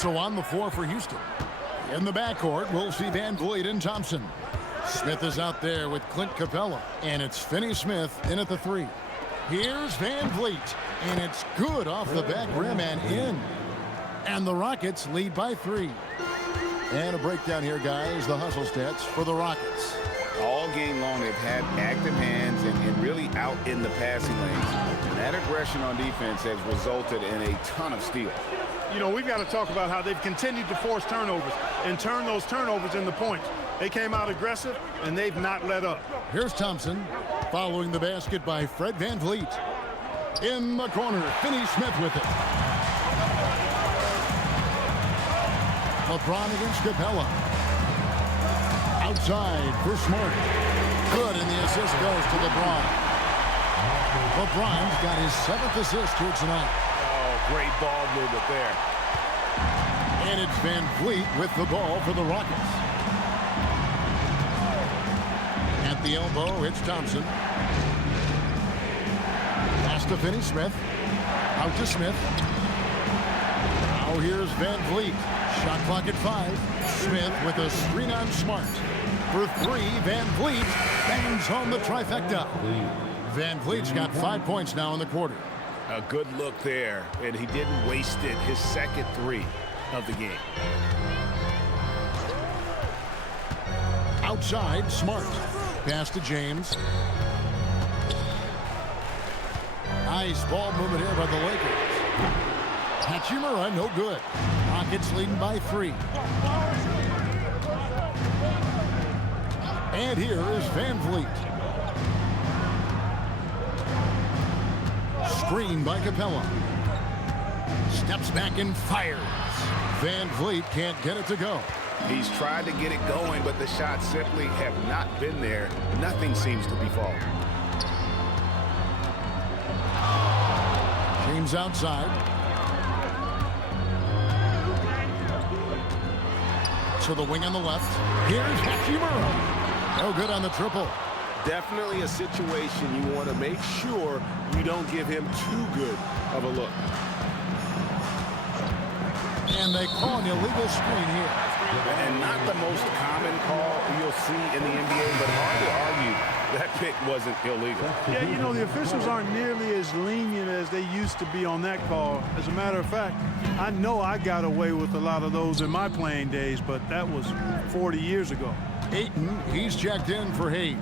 So on the floor for Houston. In the backcourt, we'll see Van Vliet and Thompson. Smith is out there with Clint Capella. And it's Finney-Smith in at the 3. Here's Van Vliet. And it's good off the back rim and in. And the Rockets lead by 3. And a breakdown here, guys. The hustle stats for the Rockets. All game long, they've had active hands and really out in the passing lanes. And that aggression on defense has resulted in a ton of steals. You know, we've got to talk about how they've continued to force turnovers and turn those turnovers into points. They came out aggressive, and they've not let up. Here's Thompson following the basket by Fred Van Vliet. In the corner, Finney-Smith with it. LeBron against Capella. Outside for Smart. Good, and the assist goes to LeBron. LeBron's got his 7th assist here tonight. Oh, great ball movement there. And it's Van Vliet with the ball for the Rockets. At the elbow, it's Thompson. Pass to Finney-Smith. Out to Smith. Now here's Van Vliet. Shot clock at 5. Smith with a screen on Smart. For 3, Van Vliet bangs home the trifecta. Van Vliet's got 5 points now in the quarter. A good look there, and he didn't waste it. His second 3 of the game. Outside, Smart. Pass to James. Nice ball movement here by the Lakers. Hachimura, no good. Rockets leading by 3. And here is Van Vliet. Screen by Capella. Steps back and fires. Van Vliet can't get it to go. He's tried to get it going, but the shots simply have not been there. Nothing seems to be falling. James outside. To the wing on the left. Here's Hachimura. No good on the triple. Definitely a situation you want to make sure you don't give him too good of a look. And they call an illegal screen here. And not the most common call you'll see in the NBA, but hard to argue that pick wasn't illegal. Yeah, you know, the officials aren't nearly as lenient as they used to be on that call. As a matter of fact, I know I got away with a lot of those in my playing days, but that was 40 years ago. Ayton, he's checked in for Hayes.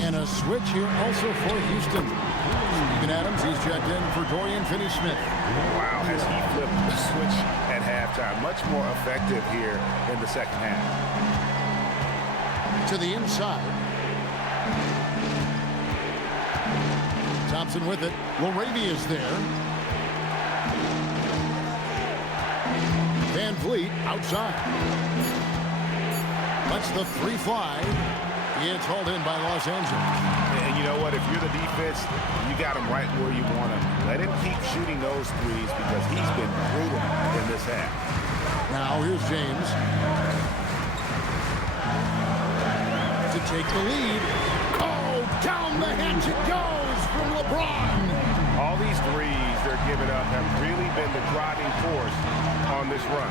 And a switch here also for Houston. Steven Adams, he's checked in for Dorian Finney-Smith. Wow, has he flipped the switch at halftime. Much more effective here in the second half. To the inside. Thompson with it. LaRavia's there. Van Vliet outside. Lets the 3 fly. It's hauled in by Los Angeles. And you know what? If you're the defense, you got him right where you want him. Let him keep shooting those threes because he's been brutal in this half. Now here's James. To take the lead. Oh, down the hatch it goes from LeBron. All these threes they're giving up have really been the driving force on this run.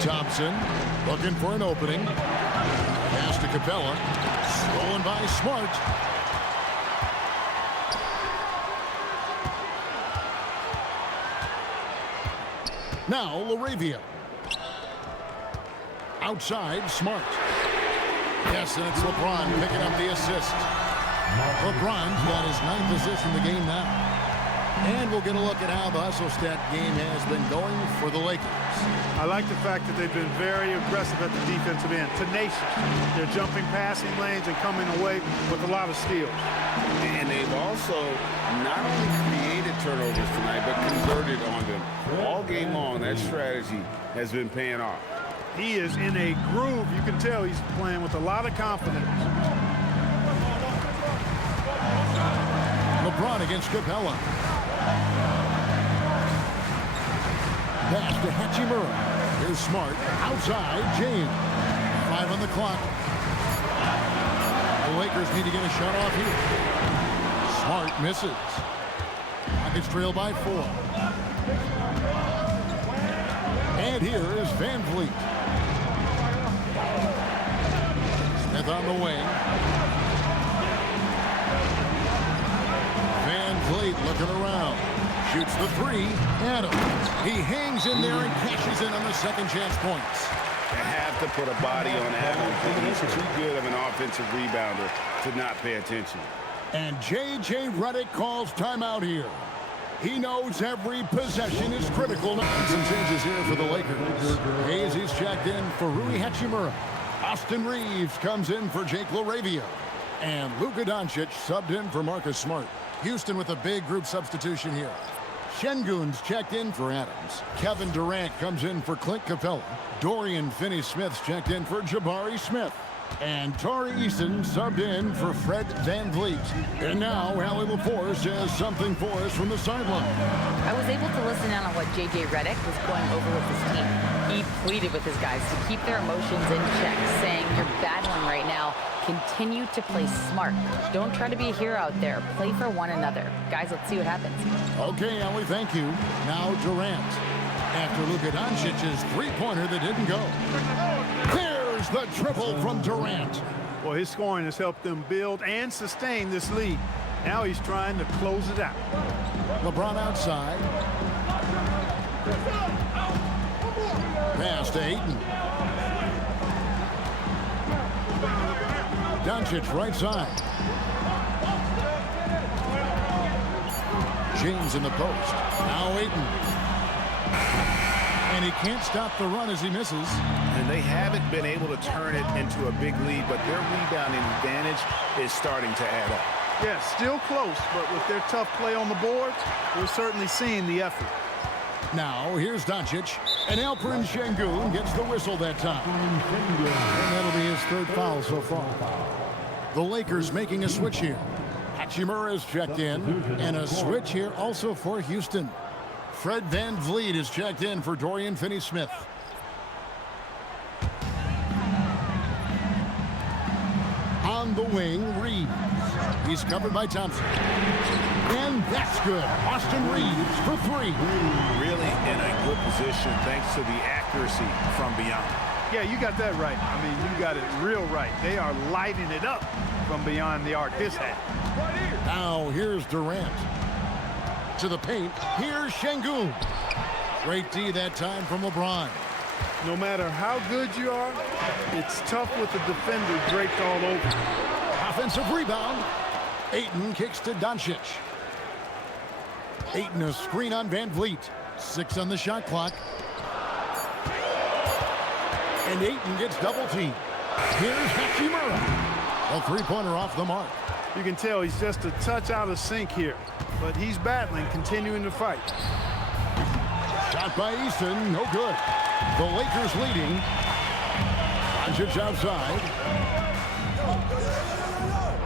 Thompson looking for an opening. Pass to Capella. Stolen by Smart. Now LaRavia. Outside, Smart. Yes, and it's LeBron picking up the assist. LeBron's got his 9th assist in the game now. And we'll get a look at how the hustle stat game has been going for the Lakers. I like the fact that they've been very aggressive at the defensive end, tenacious. They're jumping passing lanes and coming away with a lot of steals. And they've also not only created turnovers tonight, but converted on them. All game long, that strategy has been paying off. He is in a groove. You can tell he's playing with a lot of confidence. LeBron against Capella. Pass to Hachimura. Here's Smart. Outside, James. 5 on the clock. The Lakers need to get a shot off here. Smart misses. Rockets trail by 4. And here is Van Vliet. Smith on the wing. Van Vliet looking around. Shoots the three. Adams. He hangs in there and cashes in on the second chance points. You have to put a body on Adams. He's too good of an offensive rebounder to not pay attention. And J.J. Redick calls timeout here. He knows every possession is critical. Some changes here for the Lakers. Hayes is checked in for Rui Hachimura. Austin Reeves comes in for Jake LaRavia. And Luka Doncic subbed in for Marcus Smart. Houston with a big group substitution here. Şengün's checked in for Adams. Kevin Durant comes in for Clint Capella. Dorian Finney-Smith's checked in for Jabari Smith. And Tari Eason subbed in for Fred Van Vliet. And now Allie LaForce has something for us from the sideline. I was able to listen in on what J.J. Redick was going over with his team. He pleaded with his guys to keep their emotions in check, saying, "You're battling right now. Continue to play smart. Don't try to be a hero out there. Play for one another." Guys, let's see what happens. Okay, Allie, thank you. Now Durant. After Luka Doncic's three-pointer that didn't go. There's the triple from Durant. Well, his scoring has helped them build and sustain this lead. Now he's trying to close it out. LeBron outside. Pass to Ayton. Doncic right side. James in the post. Now Ayton. And he can't stop the run as he misses. And they haven't been able to turn it into a big lead, but their rebounding advantage is starting to add up. Yeah, still close, but with their tough play on the boards, we're certainly seeing the effort. Now, here's Doncic. And Alperen Şengün gets the whistle that time. And that'll be his third foul so far. The Lakers making a switch here. Hachimura is checked in. And a switch here also for Houston. Fred Van Vliet is checked in for Dorian Finney-Smith. On the wing, Reeves. He's covered by Thompson. And that's good. Austin Reeves for three. Really in a good position thanks to the accuracy from beyond. Yeah, you got that right. I mean, you got it real right. They are lighting it up from beyond the arc this half. Now here's Durant. To the paint. Here's Şengün. Great D that time from LeBron. No matter how good you are, it's tough with the defender draped all over. Offensive rebound. Ayton kicks to Doncic. Ayton a screen on Van Vliet. 6 on the shot clock. And Ayton gets double teamed. Here's Hachimura. A three-pointer off the mark. You can tell he's just a touch out of sync here, but he's battling, continuing to fight. Shot by Eason, no good. The Lakers leading. Doncic outside.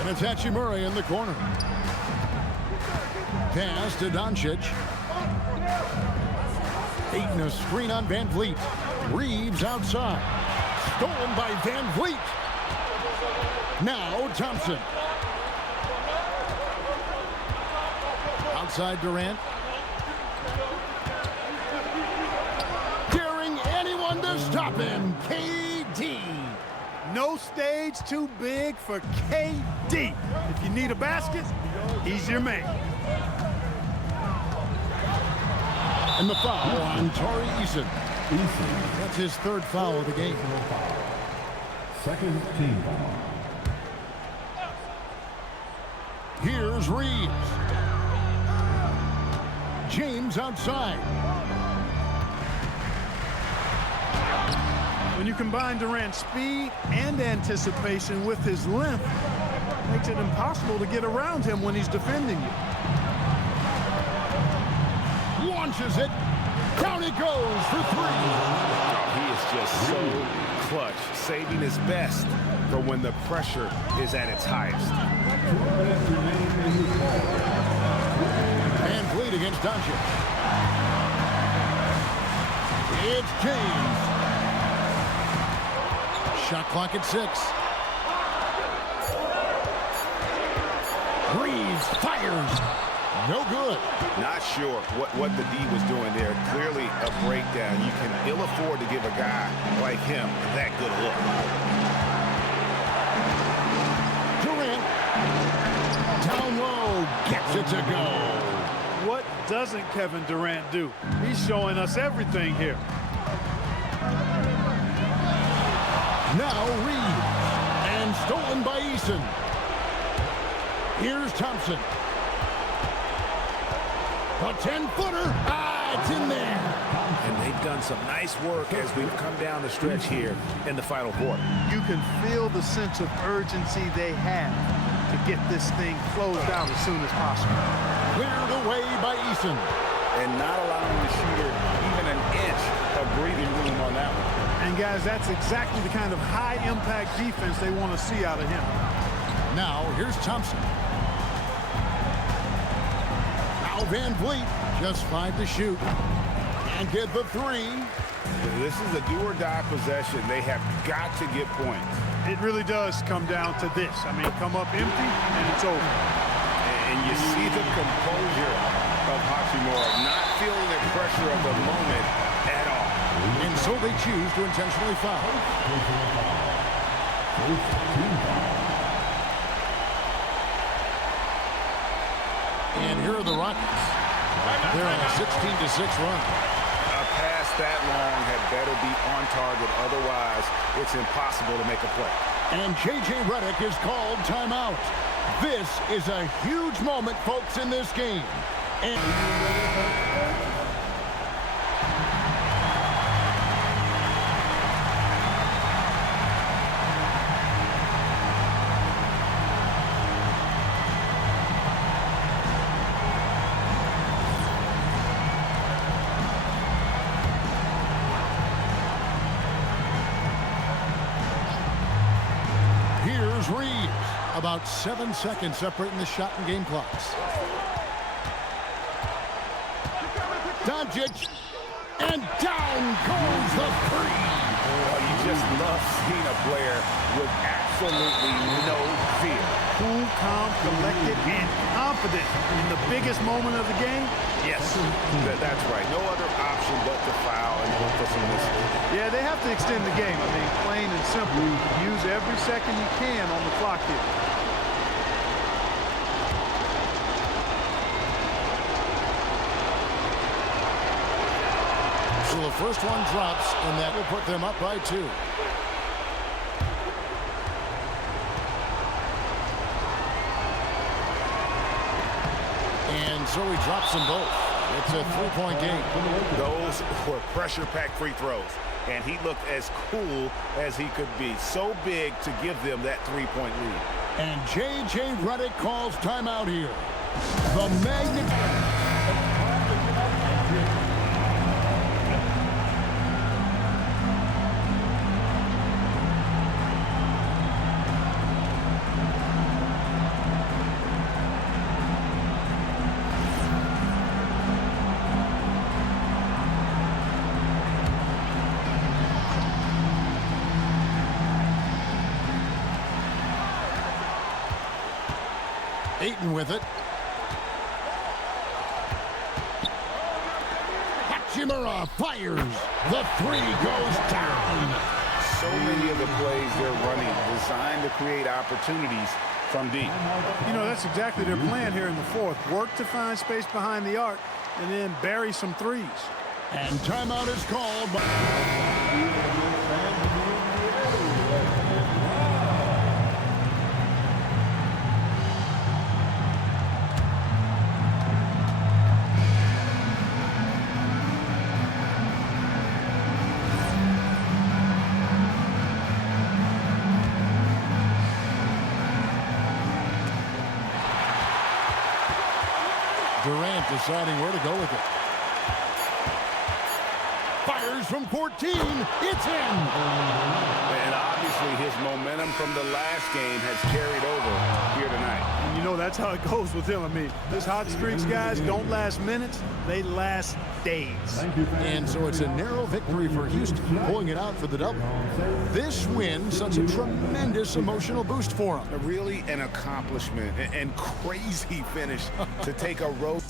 And it's Hachimura in the corner. Pass to Doncic. Ayton a screen on Van Vliet. Reeves outside. Stolen by Van Vliet. Now Thompson. Outside Durant. Daring anyone to stop him. KD. No stage too big for KD. If you need a basket, he's your man. And the foul on Tari Eason. That's his third foul of the game. Second team foul. Here's Reeves. James outside. When you combine Durant's speed and anticipation with his length, it makes it impossible to get around him when he's defending you. Launches it. Down it goes for three. He is just so clutch, saving his best for when the pressure is at its highest. Van Vliet against Doncic. It's James. Shot clock at 6. Reeves fires. No good. Not sure what the D was doing there. Clearly a breakdown. You can ill afford to give a guy like him that good a look. Durant. Down low. Gets it to go. What doesn't Kevin Durant do? He's showing us everything here. Now Reed. And stolen by Eason. Here's Thompson. A 10-footer. It's in there. And they've done some nice work as we've come down the stretch here in the final quarter. You can feel the sense of urgency they have to get this thing closed out as soon as possible. Cleared away by Eason. And not allowing the shooter even an inch of breathing room on that one. And guys, that's exactly the kind of high-impact defense they want to see out of him. Now here's Thompson. Now Van Vliet, just 5 to shoot. And get the 3. This is a do-or-die possession. They have got to get points. It really does come down to this. I mean, come up empty, and it's over. And you see the composure of Hachimura, not feeling the pressure of the moment at all. And so they choose to intentionally foul. And here are the Rockets. They're on a 16-6 run. A pass that long had better be on target. Otherwise, it's impossible to make a play. And J.J. Redick is called timeout. This is a huge moment, folks, in this game. And here's Reeves. About 7 seconds separating the shot and game clocks. Doncic, and down goes the 3. Well, you just love seeing a player with absolutely no fear. Cool, calm, collected, and confident in the biggest moment of the game. Yes, that's right. No other option but to foul and hope for some misses. Yeah, they have to extend the game. I mean, plain and simple. Use every second you can on the clock here. So the first one drops, and that will put them up by 2. And so he drops them both. It's a 3-point game. Those were pressure-packed free throws, and he looked as cool as he could be. So big to give them that 3-point lead. And J.J. Redick calls timeout here. The magnificent. Ayton with it. Hachimura fires. The 3 goes down. So many of the plays they're running designed to create opportunities from deep. You know, that's exactly their plan here in the fourth. Work to find space behind the arc and then bury some threes. And timeout is called by... Durant deciding where to go with it. Fires from 14. It's in. And obviously his momentum from the last game has carried over here tonight. And you know that's how it goes with him. I mean, this hot streaks, guys, don't last minutes. They last days. Thank you, fans. And so it's a narrow victory for Houston, pulling it out for the double. This win such a tremendous emotional boost for them. Really an accomplishment and crazy finish to take a road.